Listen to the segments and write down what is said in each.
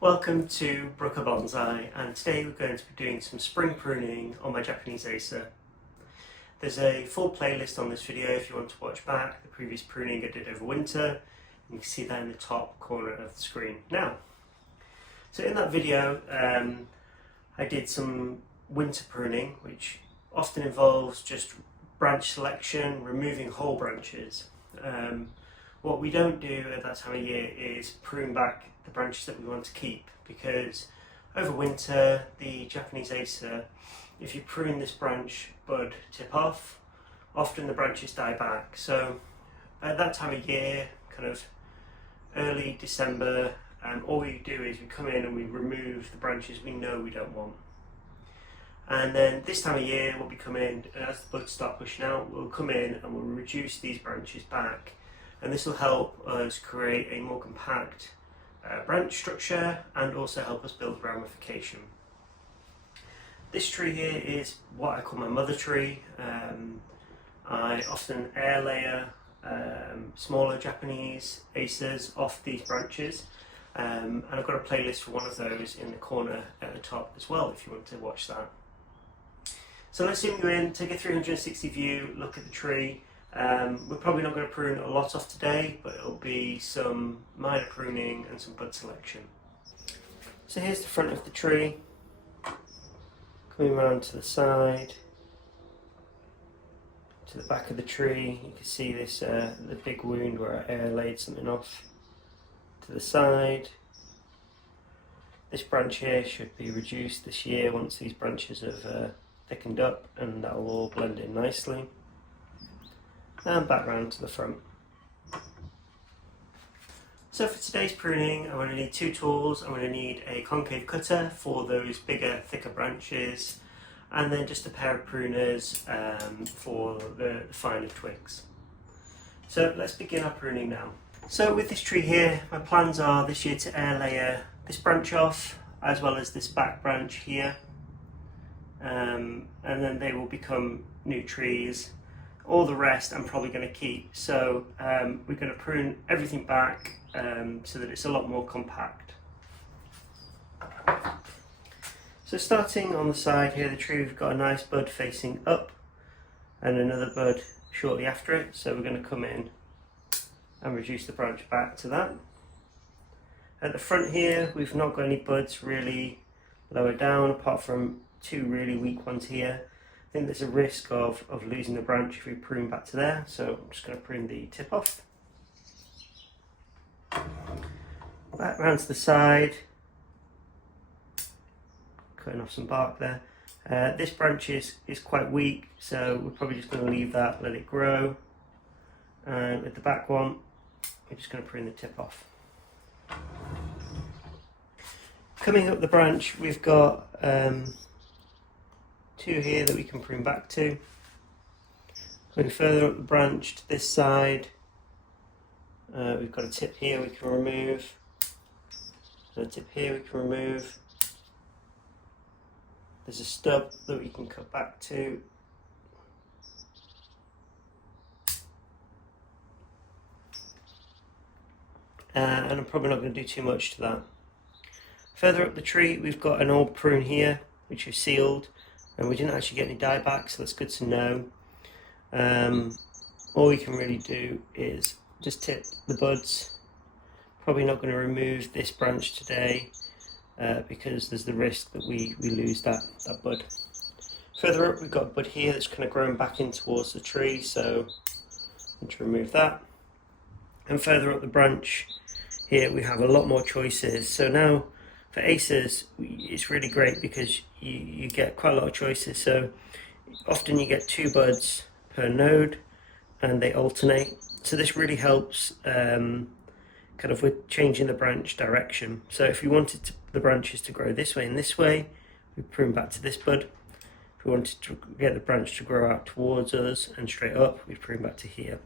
Welcome to Brooker Bonsai, and today we're going to be doing some spring pruning on my Japanese Acer. There's a full playlist on this video if you want to watch back the previous pruning I did over winter. You can see that in the top corner of the screen now. So in that video I did some winter pruning, which often involves just branch selection, removing whole branches. What we don't do at that time of year is prune back the branches that we want to keep, because over winter the Japanese Acer, if you prune this branch bud tip off, often the branches die back. So at that time of year, kind of early December, all we do is we come in and we remove the branches we know we don't want. And then this time of year we'll be coming in, as the buds start pushing out, we'll come in and we'll reduce these branches back. And this will help us create a more compact branch structure and also help us build ramification. This tree here is what I call my mother tree. I often air layer smaller Japanese Acers off these branches, and I've got a playlist for one of those in the corner at the top as well if you want to watch that. So let's zoom you in, take a 360 view, look at the tree. We're probably not going to prune a lot off today, but it'll be some minor pruning and some bud selection. So here's the front of the tree, coming around to the side, to the back of the tree. You can see this the big wound where I air laid something off. To the side, this branch here should be reduced this year once these branches have thickened up, and that will all blend in nicely. And back round to the front. So for today's pruning, I'm going to need two tools. I'm going to need a concave cutter for those bigger, thicker branches, and then just a pair of pruners for the finer twigs. So let's begin our pruning now. So with this tree here, my plans are this year to air layer this branch off, as well as this back branch here, and then they will become new trees. All the rest I'm probably going to keep, so we're going to prune everything back so that it's a lot more compact. So starting on the side here, the tree, we've got a nice bud facing up and another bud shortly after it, so we're going to come in and reduce the branch back to that. At the front here, we've not got any buds really lower down apart from two really weak ones here. I think there's a risk of losing the branch if we prune back to there, so I'm just going to prune the tip off. Back round to the side, cutting off some bark there. This branch is quite weak, so we're probably just going to leave that, let it grow. And with the back one, we're just going to prune the tip off. Coming up the branch, we've got two here that we can prune back to. Going further up the branch to this side, we've got a tip here we can remove, and a tip here we can remove. There's a stub that we can cut back to. And I'm probably not going to do too much to that. Further up the tree, we've got an old prune here, which is sealed. And we didn't actually get any dieback, so that's good to know. All we can really do is just tip the buds. Probably not going to remove this branch today because there's the risk that we lose that bud. Further up, we've got a bud here that's kind of growing back in towards the tree, so I'm going to remove that. And further up the branch here, we have a lot more choices. So now for Acers, it's really great because you get quite a lot of choices. So often you get two buds per node and they alternate. So this really helps kind of with changing the branch direction. So if we wanted the branches to grow this way and this way, we prune back to this bud. If we wanted to get the branch to grow out towards us and straight up, we prune back to here.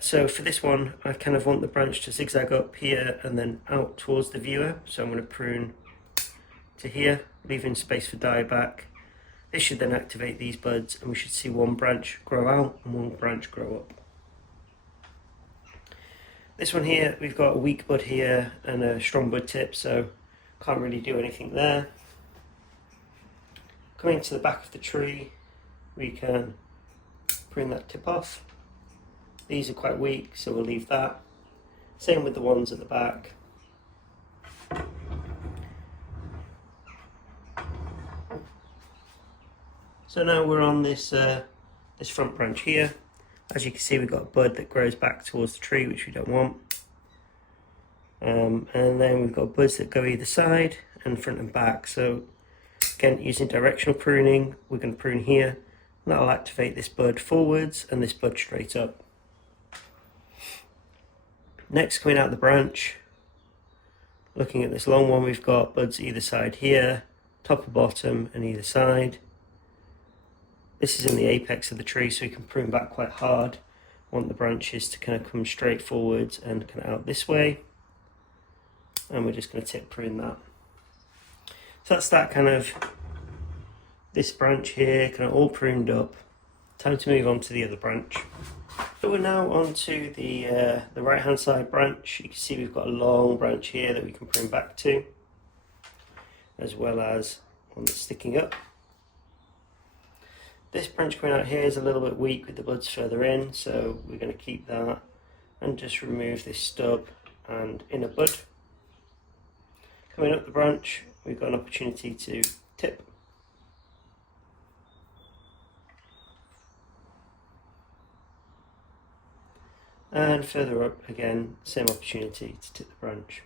So for this one, I kind of want the branch to zigzag up here and then out towards the viewer. So I'm going to prune to here, leaving space for dieback. This should then activate these buds, and we should see one branch grow out and one branch grow up. This one here, we've got a weak bud here and a strong bud tip, so can't really do anything there. Coming to the back of the tree, we can prune that tip off. These are quite weak, so we'll leave that. Same with the ones at the back. So now we're on this this front branch here. As you can see, we've got a bud that grows back towards the tree, which we don't want. And then we've got buds that go either side and front and back. So again, using directional pruning, we're going to prune here. And that'll activate this bud forwards and this bud straight up. Next, coming out the branch, looking at this long one, we've got buds either side here, top and bottom and either side. This is in the apex of the tree, so we can prune back quite hard. Want the branches to kind of come straight forwards and kind of out this way. And we're just going to tip prune that. So that's that kind of, this branch here, kind of all pruned up. Time to move on to the other branch. So we're now on to the right hand side branch. You can see we've got a long branch here that we can prune back to, as well as one that's sticking up. This branch coming out here is a little bit weak with the buds further in, so we're going to keep that and just remove this stub and inner bud. Coming up the branch, we've got an opportunity to tip. And further up again, same opportunity to tip the branch.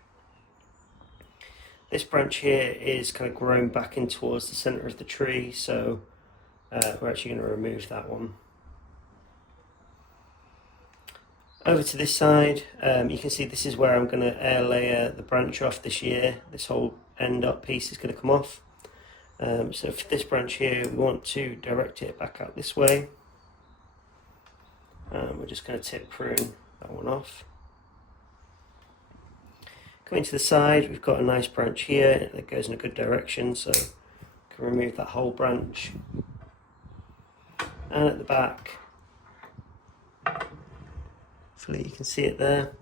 This branch here is kind of grown back in towards the centre of the tree, so we're actually going to remove that one. Over to this side, you can see this is where I'm going to air layer the branch off this year. This whole end up piece is going to come off. So for this branch here, we want to direct it back out this way. We're just going to tip prune that one off. Coming to the side, we've got a nice branch here that goes in a good direction, so we can remove that whole branch. And at the back, hopefully you can see it there,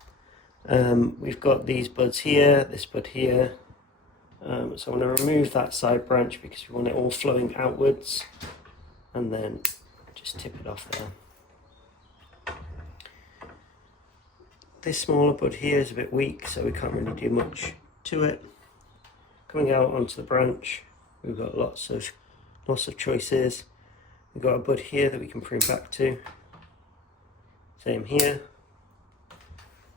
we've got these buds here, this bud here, so I'm going to remove that side branch because we want it all flowing outwards, and then just tip it off there. This smaller bud here is a bit weak, so we can't really do much to it. Coming out onto the branch, we've got lots of choices. We've got a bud here that we can prune back to, same here,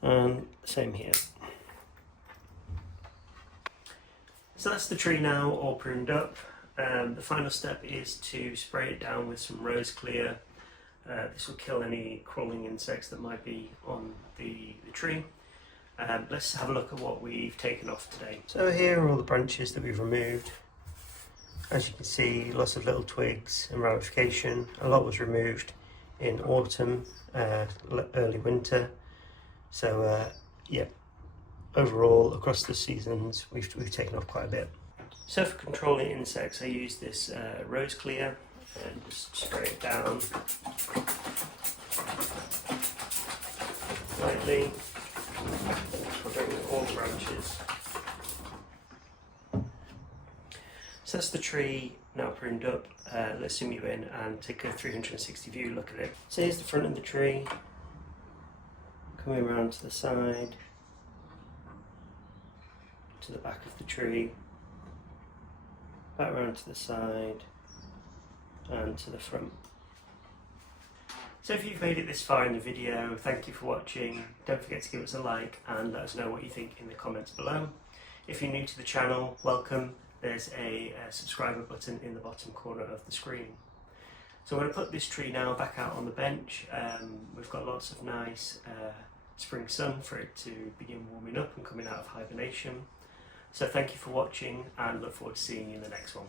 and same here. So that's the tree now all pruned up. The final step is to spray it down with some rose clear. This will kill any crawling insects that might be on the tree. Let's have a look at what we've taken off today. So here are all the branches that we've removed. As you can see, lots of little twigs and ramification. A lot was removed in autumn, early winter. So yeah, overall across the seasons we've taken off quite a bit. So for controlling insects, I use this rose clear and just spray it down lightly, covering all the branches. So that's the tree now pruned up. Let's zoom you in and take a 360 view look at it. So here's the front of the tree, coming around to the side, to the back of the tree, back around to the side, and to the front. So if you've made it this far in the video, thank you for watching. Don't forget to give us a like and let us know what you think in the comments below. If you're new to the channel, welcome. There's a subscriber button in the bottom corner of the screen. So I'm going to put this tree now back out on the bench. We've got lots of nice spring sun for it to begin warming up and coming out of hibernation. So thank you for watching and look forward to seeing you in the next one.